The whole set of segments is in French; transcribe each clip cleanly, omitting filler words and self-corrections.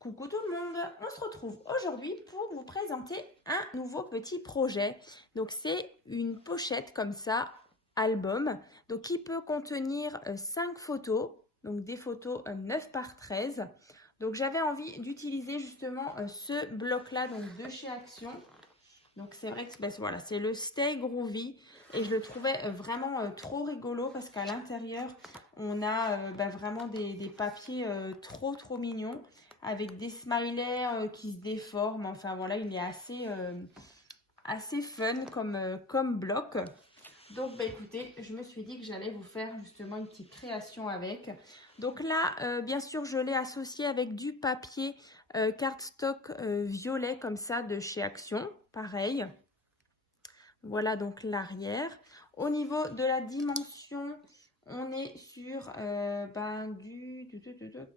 Coucou tout le monde, on se retrouve aujourd'hui pour vous présenter un nouveau petit projet. Donc c'est une pochette comme ça, album, donc qui peut contenir 5 photos, donc des photos 9 par 13. Donc j'avais envie d'utiliser justement ce bloc-là donc de chez Action. Donc c'est vrai que voilà, c'est le Stay Groovy et je le trouvais vraiment trop rigolo parce qu'à l'intérieur on a vraiment des papiers trop mignons avec des smileys qui se déforment. Enfin voilà, il est assez fun comme bloc. Donc écoutez, je me suis dit que j'allais vous faire justement une petite création avec. Donc là, bien sûr, je l'ai associé avec du papier cardstock violet comme ça de chez Action. Pareil. Voilà donc l'arrière. Au niveau de la dimension, on est sur du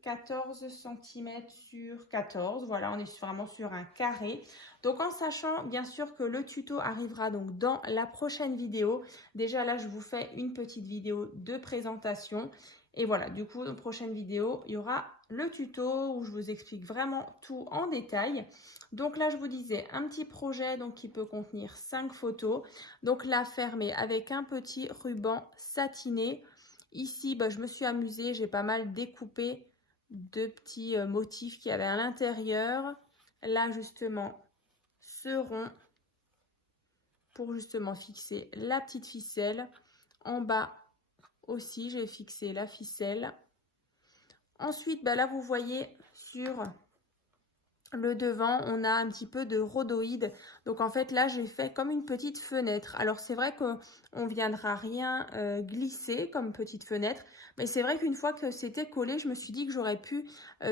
14 cm sur 14. Voilà, on est vraiment sur un carré. Donc en sachant bien sûr que le tuto arrivera donc dans la prochaine vidéo. Déjà là, je vous fais une petite vidéo de présentation. Et voilà, du coup, dans la prochaine vidéo, il y aura le tuto où je vous explique vraiment tout en détail. Donc là, je vous disais, un petit projet donc, qui peut contenir 5 photos. Donc là, fermé avec un petit ruban satiné. Ici, je me suis amusée, j'ai pas mal découpé de petits motifs qu'il y avait à l'intérieur. Là, justement, ce rond pour justement fixer la petite ficelle. En bas aussi, j'ai fixé la ficelle. Ensuite, là, vous voyez sur le devant, on a un petit peu de rhodoïde. Donc en fait, là, j'ai fait comme une petite fenêtre. Alors c'est vrai qu'on ne viendra rien glisser comme petite fenêtre. Mais c'est vrai qu'une fois que c'était collé, je me suis dit que j'aurais pu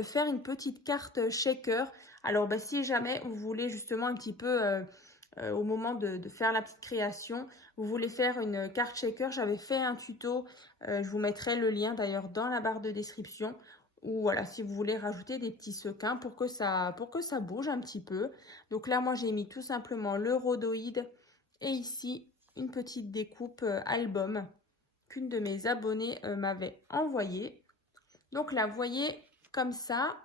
faire une petite carte shaker. Alors si jamais vous voulez justement un petit peu... au moment de faire la petite création, vous voulez faire une carte shaker, j'avais fait un tuto, je vous mettrai le lien d'ailleurs dans la barre de description, ou voilà, si vous voulez rajouter des petits sequins pour que ça bouge un petit peu. Donc là, moi, j'ai mis tout simplement le rhodoïde et ici, une petite découpe album qu'une de mes abonnées m'avait envoyé. Donc là, vous voyez, comme ça,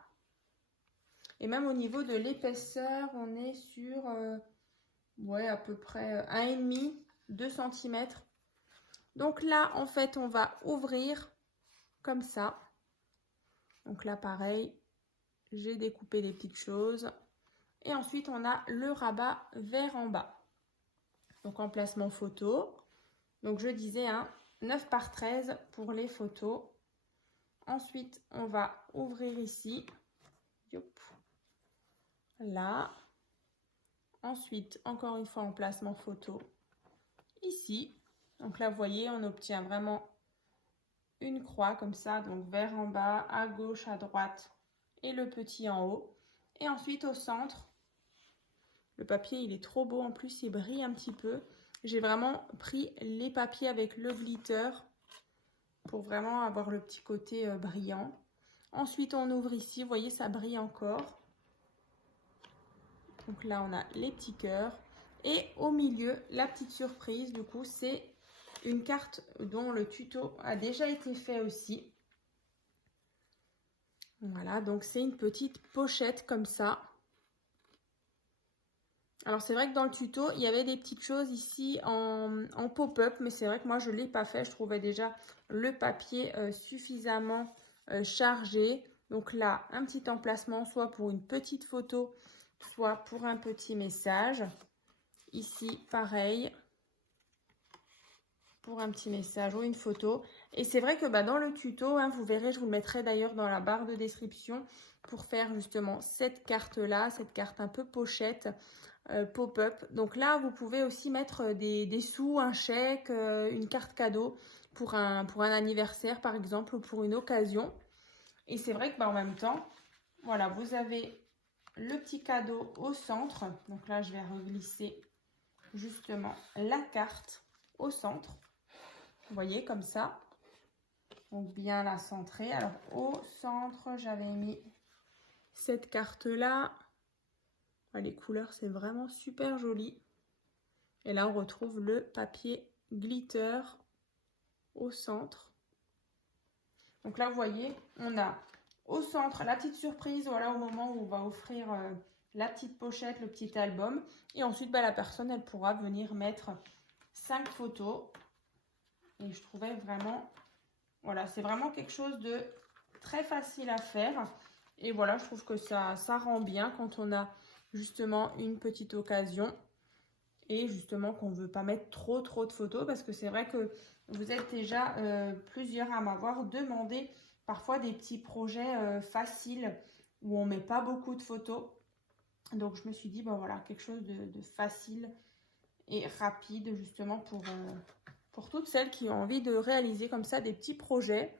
et même au niveau de l'épaisseur, on est sur... ouais, à peu près 1,5, 2 cm. Donc là, en fait, on va ouvrir comme ça. Donc là, pareil, j'ai découpé des petites choses. Et ensuite, on a le rabat vers en bas. Donc, emplacement photo. Donc, je disais 9 par 13 pour les photos. Ensuite, on va ouvrir ici. Yop. Là. Ensuite, encore une fois, emplacement photo. Ici. Donc là, vous voyez, on obtient vraiment une croix comme ça. Donc, vers en bas, à gauche, à droite et le petit en haut. Et ensuite, au centre, le papier, il est trop beau. En plus, il brille un petit peu. J'ai vraiment pris les papiers avec le glitter pour vraiment avoir le petit côté brillant. Ensuite, on ouvre ici. Vous voyez, ça brille encore. Donc là, on a les petits cœurs. Et au milieu, la petite surprise, du coup, c'est une carte dont le tuto a déjà été fait aussi. Voilà, donc c'est une petite pochette comme ça. Alors c'est vrai que dans le tuto, il y avait des petites choses ici en pop-up, mais c'est vrai que moi je ne l'ai pas fait. Je trouvais déjà le papier suffisamment chargé. Donc là, un petit emplacement, soit pour une petite photo, soit pour un petit message. Ici, pareil, pour un petit message ou une photo. Et c'est vrai que dans le tuto, vous verrez, je vous le mettrai d'ailleurs dans la barre de description pour faire justement cette carte-là, cette carte un peu pochette. Pop-up. Donc là, vous pouvez aussi mettre des sous, un chèque, une carte cadeau pour un anniversaire, par exemple, ou pour une occasion. Et c'est vrai que en même temps, voilà, vous avez le petit cadeau au centre. Donc là, je vais reglisser justement la carte au centre. Vous voyez, comme ça. Donc bien la centrer. Alors au centre, j'avais mis cette carte-là. Les couleurs, c'est vraiment super joli. Et là, on retrouve le papier glitter au centre. Donc là, vous voyez, on a au centre, la petite surprise, voilà, au moment où on va offrir la petite pochette, le petit album. Et ensuite, la personne, elle pourra venir mettre 5 photos. Et je trouvais vraiment, voilà, c'est vraiment quelque chose de très facile à faire. Et voilà, je trouve que ça rend bien quand on a justement une petite occasion. Et justement qu'on ne veut pas mettre trop de photos parce que c'est vrai que vous êtes déjà plusieurs à m'avoir demandé parfois des petits projets faciles où on ne met pas beaucoup de photos. Donc je me suis dit, voilà, quelque chose de facile et rapide justement pour toutes celles qui ont envie de réaliser comme ça des petits projets.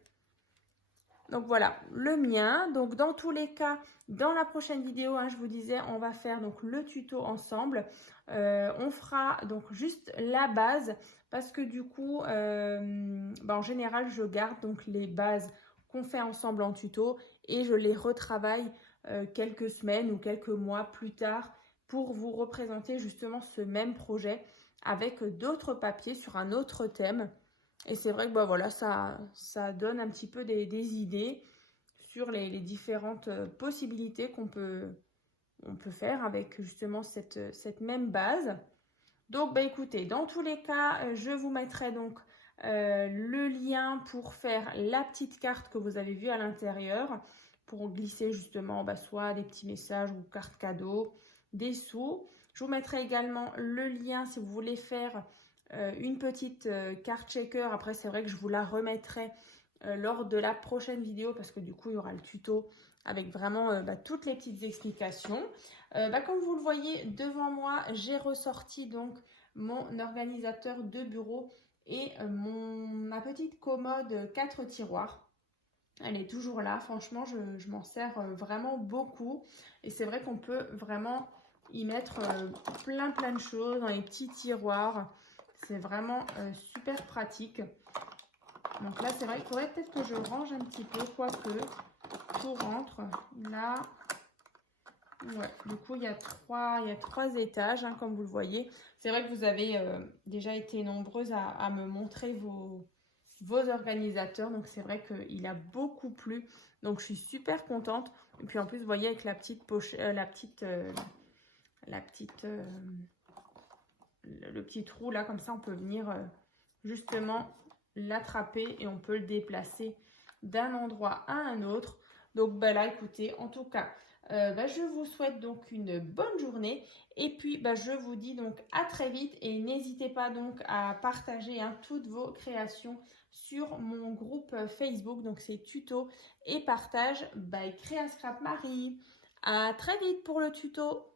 Donc voilà, le mien. Donc dans tous les cas, dans la prochaine vidéo, je vous disais, on va faire donc le tuto ensemble. On fera donc juste la base parce que du coup, en général, je garde donc les bases qu'on fait ensemble en tuto et je les retravaille quelques semaines ou quelques mois plus tard pour vous représenter justement ce même projet avec d'autres papiers sur un autre thème. Et c'est vrai que voilà, ça donne un petit peu des idées sur les différentes possibilités on peut faire avec justement cette même base. Donc écoutez, dans tous les cas, je vous mettrai donc le lien pour faire la petite carte que vous avez vue à l'intérieur pour glisser justement soit des petits messages ou cartes cadeaux, des sous. Je vous mettrai également le lien si vous voulez faire une petite carte shaker. Après, c'est vrai que je vous la remettrai lors de la prochaine vidéo parce que du coup, il y aura le tuto avec vraiment toutes les petites explications. Comme vous le voyez devant moi, j'ai ressorti donc mon organisateur de bureau et ma petite commode 4 tiroirs. Elle est toujours là, franchement, je m'en sers vraiment beaucoup. Et c'est vrai qu'on peut vraiment y mettre plein de choses dans les petits tiroirs. C'est vraiment super pratique. Donc là, c'est vrai qu'il faudrait peut-être que je range un petit peu, quoique tout rentre. Là, ouais, du coup, il y a trois étages, comme vous le voyez. C'est vrai que vous avez déjà été nombreuses à me montrer vos organisateurs. Donc, c'est vrai qu'il a beaucoup plu. Donc, je suis super contente. Et puis, en plus, vous voyez, avec la petite poche, le petit trou, là, comme ça, on peut venir justement l'attraper et on peut le déplacer d'un endroit à un autre. Donc, là, écoutez, en tout cas, je vous souhaite donc une bonne journée et puis je vous dis donc à très vite et n'hésitez pas donc à partager toutes vos créations sur mon groupe Facebook, donc c'est tuto et partage by Créa Scrap Marie. À très vite pour le tuto.